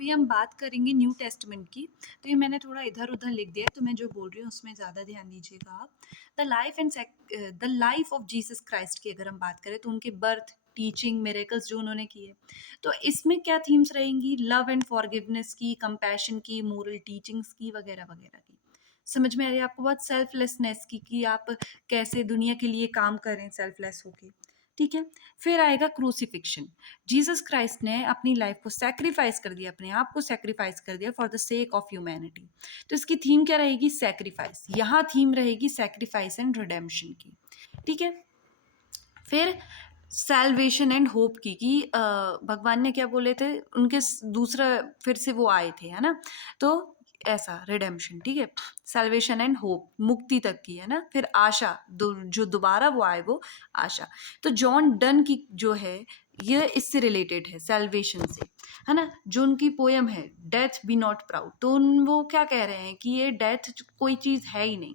अभी हम बात करेंगे न्यू टेस्टमेंट की। तो ये मैंने थोड़ा इधर-उधर लिख दिया है, तो मैं जो बोल रही हूँ उसमें ज़्यादा ध्यान दीजिएगा आप। The life of Jesus Christ की अगर हम बात करें तो उनके बर्थ, टीचिंग, मिरेकल्स जो उन्होंने किए। तो इसमें क्या थीम्स रहेंगी? लव एंड फॉरगिवनेस की, कंपैशन की, मोरल टीचिंग्स की वगैरह-वगैरह की। समझ में आ रही है आपको बात? सेल्फलेसनेस की कि आप कैसे दुनिया के लिए काम करें सेल्फलेस होके। ठीक है? फिर आएगा क्रूसिफिक्शन। जीसस क्राइस्ट ने अपनी लाइफ को सैक्रिफाइस कर दिया, अपने आप को सैक्रिफाइस कर दिया for the sake of humanity. तो इसकी थीम क्या रहेगी? सैक्रिफाइस। यहाँ थीम रहेगी सैक्रिफाइस एंड रिडेम्पशन की। ठीक है? फिर सैल्वेशन एंड होप की कि भगवान ने क्या बोले थे उनके दूसरा फिर से वो आए थे, है ना? तो ऐसा रिडेम्पशन, ठीक है? सैल्वेशन एंड होप, मुक्ति तक की, है ना? फिर आशा, जो दोबारा वो आए वो आशा। तो जॉन डन की जो है ये इससे रिलेटेड है, सैल्वेशन से, है ना? जो उनकी पोयम है डेथ बी नॉट प्राउड, तो वो क्या कह रहे हैं कि ये डेथ कोई चीज़ है ही नहीं।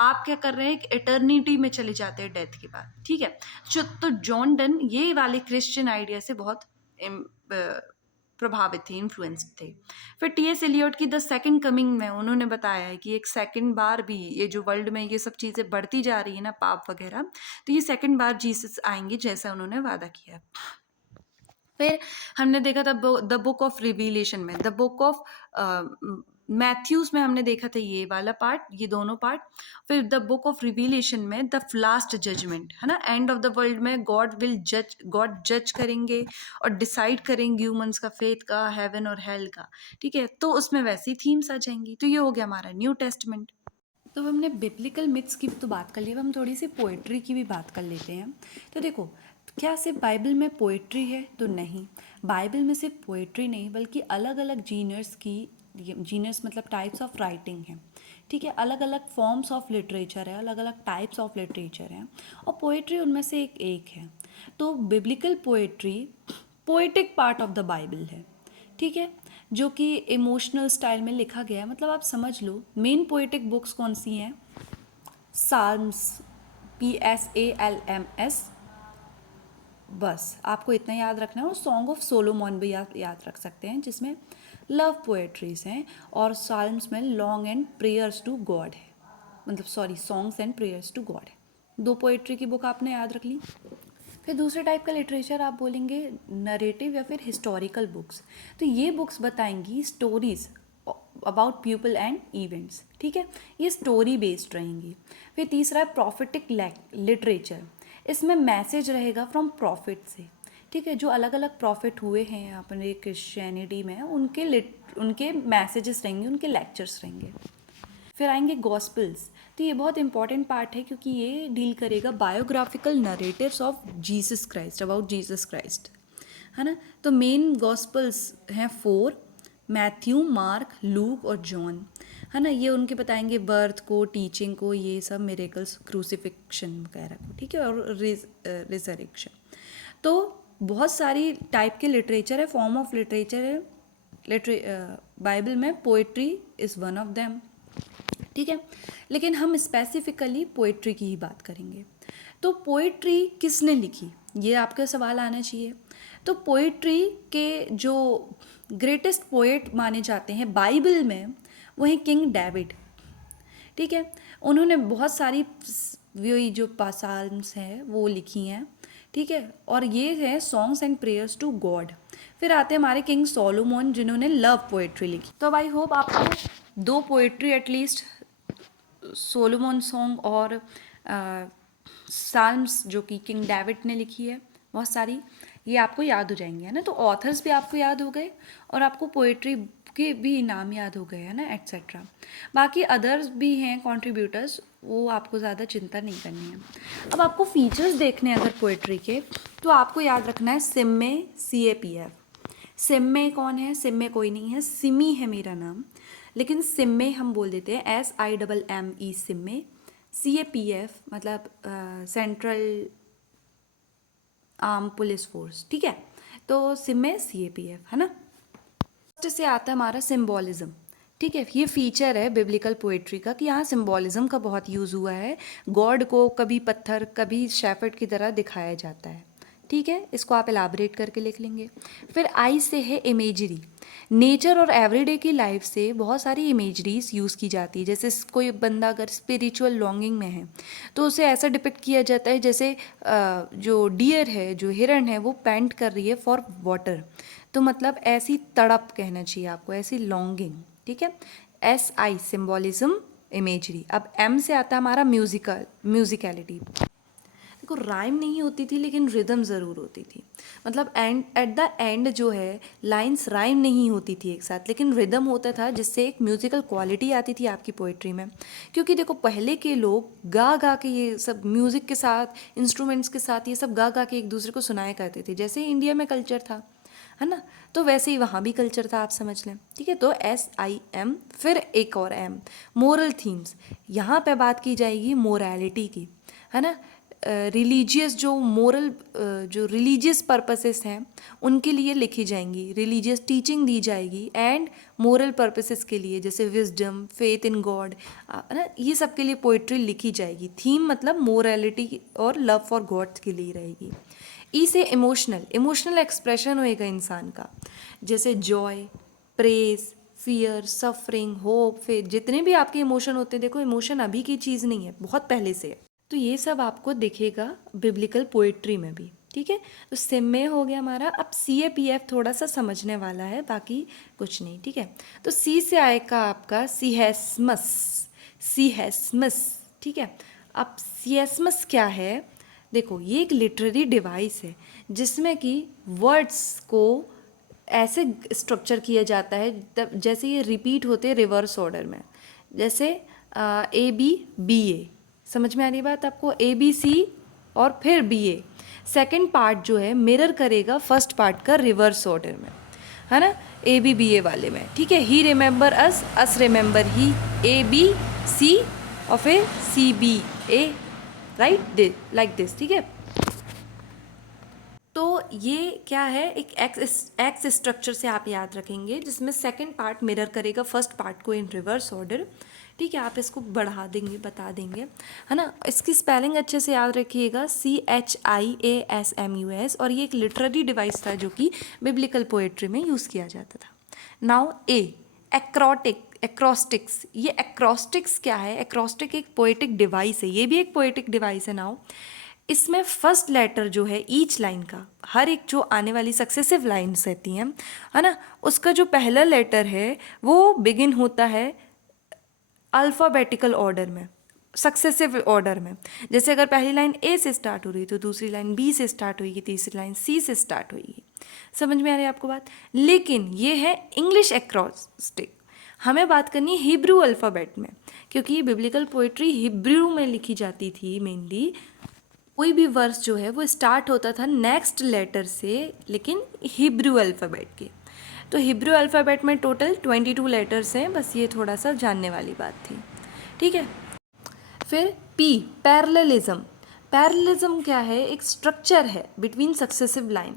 आप क्या कर रहे हैं? एक एटर्निटी में चले जाते हैं डेथ के बाद, ठीक है? तो जॉन डन ये वाले क्रिश्चियन आइडिया से बहुत प्रभावित थे, इन्फ्लुएंस्ड थे। फिर टी.एस. एलियट की द सेकंड कमिंग में उन्होंने बताया है कि एक सेकंड बार भी ये जो वर्ल्ड में ये सब चीज़ें बढ़ती जा रही है ना, पाप वगैरह, तो ये सेकंड बार जीसस आएंगे जैसा उन्होंने वादा किया। फिर हमने देखा था द बुक ऑफ रिवीलेशन में, द बुक ऑफ मैथ्यूज में हमने देखा था ये वाला पार्ट, ये दोनों पार्ट। फिर द बुक ऑफ रिवीलेशन में द लास्ट जजमेंट, है ना? एंड ऑफ द वर्ल्ड में गॉड जज करेंगे और डिसाइड करेंगे ह्यूमंस का, फेथ का, हेवन और हेल का, ठीक है? तो उसमें वैसी थीम्स आ जाएंगी। तो ये हो गया हमारा न्यू टेस्टमेंट। तो हमने बिब्लिकल मिथ्स की तो बात कर ली, अब हम थोड़ी सी पोइट्री की भी बात कर लेते हैं। तो देखो, क्या सिर्फ बाइबल में पोइट्री है? तो नहीं, बाइबल में सिर्फ पोइट्री नहीं बल्कि अलग अलग जीनर्स की, जीनर्स मतलब टाइप्स ऑफ राइटिंग है, ठीक है? अलग अलग फॉर्म्स ऑफ लिटरेचर है, अलग अलग टाइप्स ऑफ लिटरेचर है, और पोइट्री उनमें से एक है। तो biblical poetry poetic part of the Bible है, ठीक है? जो कि इमोशनल स्टाइल में लिखा गया है। मतलब आप समझ लो मेन पोइटिक बुक्स कौन सी हैं? साल्म्स, PSALMS, बस आपको इतना याद रखना है। और सॉन्ग ऑफ सोलोमॉन भी याद रख सकते हैं, जिसमें लव पोएट्रीज हैं, और साल्म्स में long and prayers to God है, मतलब sorry, songs and prayers to God है। दो पोएट्री की बुक आपने याद रख ली। फिर दूसरे टाइप का लिटरेचर आप बोलेंगे नरेटिव या फिर हिस्टोरिकल बुक्स। तो ये बुक्स बताएंगी stories about people and events, ठीक है? ये स्टोरी बेस्ड रहेंगी। फिर तीसरा है प्रॉफिटिक लिटरेचर। इसमें मैसेज रहेगा फ्रॉम प्रॉफिट से, ठीक है? जो अलग अलग प्रॉफिट हुए हैं अपने क्रिश्चियनिटी में, उनके मैसेजेस रहेंगे, उनके लेक्चर्स रहेंगे। फिर आएंगे गॉस्पल्स। तो ये बहुत इंपॉर्टेंट पार्ट है क्योंकि ये डील करेगा biographical narratives of Jesus Christ, about Jesus Christ, है ना? तो मेन गॉस्पल्स हैं 4, मैथ्यू, मार्क, लूक और जॉन, है ना? ये उनके बताएंगे बर्थ को, टीचिंग को, ये सब मिरेकल्स, क्रूसिफिक्शन वगैरह को, ठीक है? और रिजरेक्शन। तो बहुत सारी टाइप के लिटरेचर है, फॉर्म ऑफ लिटरेचर है। बाइबल में poetry is one of them, ठीक है? लेकिन हम स्पेसिफिकली पोइट्री की ही बात करेंगे। तो पोइट्री किसने लिखी, ये आपका सवाल आना चाहिए। तो पोइट्री के जो ग्रेटेस्ट पोएट माने जाते हैं बाइबल में, वो हैं किंग डेविड, ठीक है? उन्होंने बहुत सारी वही जो साल्म्स हैं वो लिखी हैं, ठीक है? और ये है songs and prayers to God. फिर आते हैं हमारे किंग सोलोमन, जिन्होंने लव पोएट्री लिखी। तो आई होप आपको 2 पोएट्री एटलीस्ट, सोलोमन सॉन्ग और साल्म्स जो कि किंग डेविड ने लिखी है, बहुत सारी, ये आपको याद हो जाएंगे, है ना? तो ऑथर्स भी आपको याद हो गए और आपको पोएट्री के भी नाम याद हो गए, है ना, एट्सेट्रा। बाकी अदर्स भी हैं कंट्रीब्यूटर्स, वो आपको ज़्यादा चिंता नहीं करनी है। अब आपको फीचर्स देखने हैं अगर पोएट्री के, तो आपको याद रखना है सिम्मे, CAPF। सिम्मे कौन है? सिम्मे कोई नहीं है, सिमी है मेरा नाम, लेकिन सिम्मे हम बोल देते हैं, SIMME, सिम्मे। CAPF मतलब सेंट्रल आर्म पुलिस फोर्स, ठीक है? तो सिम्मे CAPF, है ना? फर्स्ट से आता है हमारा सिम्बोलिज्म, ठीक है? ये फीचर है बिब्लिकल पोएट्री का कि यहाँ सिम्बोलिज्म का बहुत यूज़ हुआ है। गॉड को कभी पत्थर, कभी शेफर्ड की तरह दिखाया जाता है, ठीक है, इसको आप एलाबरेट करके लिख लेंगे। फिर आई से है इमेजरी। नेचर और एवरीडे की लाइफ से बहुत सारी इमेजरीज यूज़ की जाती है। जैसे कोई बंदा अगर स्पिरिचुअल लॉन्गिंग में है तो उसे ऐसा डिपिक्ट किया जाता है जैसे जो डियर है, जो हिरण है, वो पैंट कर रही है फॉर वाटर। तो मतलब ऐसी तड़प कहना चाहिए आपको, ऐसी लॉन्गिंग। ठीक है, एस आई सिम्बॉलिज्म, इमेजरी। अब एम से आता है हमारा म्यूजिकलिटी। देखो राइम नहीं होती थी लेकिन रिदम ज़रूर होती थी। मतलब एंड एट द एंड जो है लाइंस राइम नहीं होती थी एक साथ, लेकिन रिदम होता था जिससे एक म्यूजिकल क्वालिटी आती थी आपकी पोइट्री में। क्योंकि देखो पहले के लोग गा गा के ये सब म्यूज़िक के साथ, इंस्ट्रूमेंट्स के साथ ये सब गा गा के एक दूसरे को सुनाया करते थे, जैसे इंडिया में कल्चर था, है ना। तो वैसे ही वहाँ भी कल्चर था, आप समझ लें। ठीक है, तो एस आई एम, फिर एक और एम, मोरल थीम्स। यहाँ पे बात की जाएगी मोरालिटी की, है ना। रिलीजियस जो मोरल जो रिलीजियस पर्पसेस हैं उनके लिए लिखी जाएंगी, रिलीजियस टीचिंग दी जाएगी, एंड मोरल पर्पसेस के लिए जैसे विजडम, फेथ इन गॉड, है ना, ये सब के लिए पोइट्री लिखी जाएगी। थीम मतलब मोरालिटी और लव फॉर गॉड के लिए रहेगी। ई से इमोशनल एक्सप्रेशन होएगा इंसान का, जैसे Joy, praise, fear, suffering, hope, faith, जितने भी आपके इमोशन होते हैं। देखो इमोशन अभी की चीज़ नहीं है, बहुत पहले से है। तो ये सब आपको दिखेगा बिब्लिकल पोइट्री में भी। ठीक है, तो सिम में हो गया हमारा। अब सी ए पी एफ थोड़ा सा समझने वाला है, बाकी कुछ नहीं। ठीक है, तो सी से आएगा आपका सीहेस्मस, सीहेस्मस। ठीक है, अब सीहेस्मस क्या है? देखो ये एक लिटरेरी डिवाइस है जिसमें कि वर्ड्स को ऐसे स्ट्रक्चर किया जाता है जैसे ये रिपीट होते हैं रिवर्स ऑर्डर में। जैसे ए बी बी ए, समझ में आ रही बात आपको? ए बी सी और फिर बी ए। सेकेंड पार्ट जो है मिरर करेगा फर्स्ट पार्ट का रिवर्स ऑर्डर में, है ना, ए बी बी ए वाले में। ठीक है, ही रिमेंबर अस रिमेंबर ही, ए बी सी और फिर C B A, right, like this. ठीक है, तो ये क्या है, एक एक्स स्ट्रक्चर से आप याद रखेंगे जिसमें सेकंड पार्ट मिरर करेगा फर्स्ट पार्ट को इन रिवर्स ऑर्डर। ठीक है, आप इसको बढ़ा देंगे, बता देंगे, है ना। इसकी स्पेलिंग अच्छे से याद रखिएगा, CHIASMUS। और ये एक लिटरेरी डिवाइस था जो कि बिब्लिकल पोएट्री में यूज़ किया जाता था। नाउ ए, एक्रोस्टिक्स। ये एक्रोस्टिक्स क्या है? एक्रोस्टिक एक पोएटिक डिवाइस है, ये भी एक पोएटिक डिवाइस है। नाउ इसमें फर्स्ट लेटर जो है ईच लाइन का, हर एक जो आने वाली सक्सेसिव लाइन्स रहती हैं, है ना, उसका जो पहला लेटर है वो बिगिन होता है अल्फ़ाबेटिकल ऑर्डर में, सक्सेसिव ऑर्डर में। जैसे अगर पहली लाइन ए से स्टार्ट हो रही है तो दूसरी लाइन बी से स्टार्ट होगी, तीसरी लाइन सी से स्टार्ट होगी। समझ में आ रही है आपको बात? लेकिन ये है इंग्लिश एक्रोस्टिक, हमें बात करनी है हिब्रू अल्फ़ाबेट में, क्योंकि बिब्लिकल पोइट्री हिब्रू में लिखी जाती थी मेनली। कोई भी वर्स जो है वो स्टार्ट होता था नेक्स्ट लेटर से, लेकिन हिब्रू अल्फ़ाबेट के। तो हिब्रू अल्फ़ाबेट में टोटल 22 लेटर्स हैं, बस ये थोड़ा सा जानने वाली बात थी। ठीक है, फिर पी, पैरेललिज्म। पैरेललिज्म क्या है? एक स्ट्रक्चर है बिटवीन सक्सेसिव लाइन,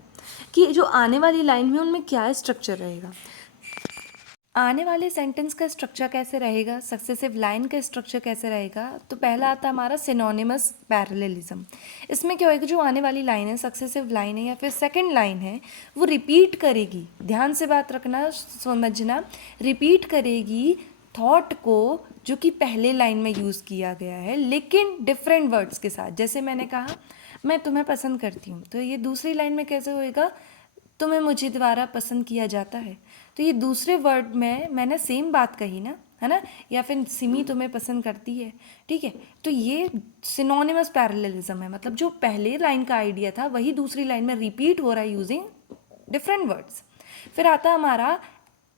कि जो आने वाली लाइन में उनमें क्या स्ट्रक्चर रहेगा, आने वाले सेंटेंस का स्ट्रक्चर कैसे रहेगा, सक्सेसिव लाइन का स्ट्रक्चर कैसे रहेगा। तो पहला आता है हमारा सिनोनिमस पैरेललिज्म। इसमें क्या होएगा, जो आने वाली लाइन है, सक्सेसिव लाइन है या फिर सेकंड लाइन है, वो रिपीट करेगी। ध्यान से बात रखना, समझना, रिपीट करेगी थॉट को जो कि पहले लाइन में यूज़ किया गया है, लेकिन डिफरेंट वर्ड्स के साथ। जैसे मैंने कहा मैं तुम्हें पसंद करती हूँ, तो ये दूसरी लाइन में कैसे होएगा, तुम्हें मुझे द्वारा पसंद किया जाता है। तो ये दूसरे वर्ड में मैंने सेम बात कही ना, है ना, या फिर सिमी तुम्हें पसंद करती है। ठीक है, तो ये सिनोनिमस पैरेललिज्म है, मतलब जो पहले लाइन का आइडिया था वही दूसरी लाइन में रिपीट हो रहा है यूजिंग डिफरेंट वर्ड्स। फिर आता हमारा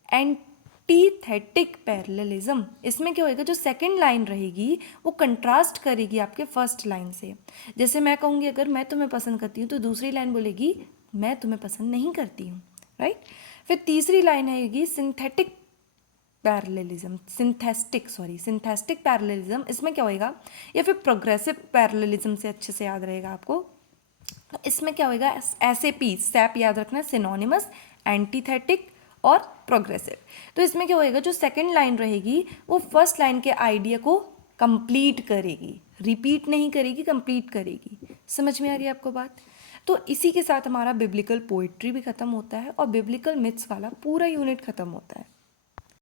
एंटीथेटिक पैरेललिज्म। इसमें क्या होएगा, जो सेकंड लाइन रहेगी वो कंट्रास्ट करेगी आपके फर्स्ट लाइन से। जैसे मैं कहूँगी अगर मैं तुम्हें पसंद करती हूँ, तो दूसरी लाइन बोलेगी मैं तुम्हें पसंद नहीं करती हूँ, राइट। फिर तीसरी लाइन आएगी सिंथेटिक पैरेललिज्म, सिंथेस्टिक पैरेललिज्म। इसमें क्या होएगा, या फिर प्रोग्रेसिव पैरेललिज्म से अच्छे से याद रहेगा आपको। तो इसमें क्या होएगा, SAP, सैप याद रखना, सिनोनिमस, एंटीथेटिक और प्रोग्रेसिव। तो इसमें क्या होएगा, जो सेकंड लाइन रहेगी वो फर्स्ट लाइन के आइडिया को कंप्लीट करेगी, रिपीट नहीं करेगी, कंप्लीट करेगी। समझ में आ रही है आपको बात? तो इसी के साथ हमारा बिब्लिकल पोइट्री भी ख़त्म होता है और बिब्लिकल मिथ्स वाला पूरा यूनिट ख़त्म होता है।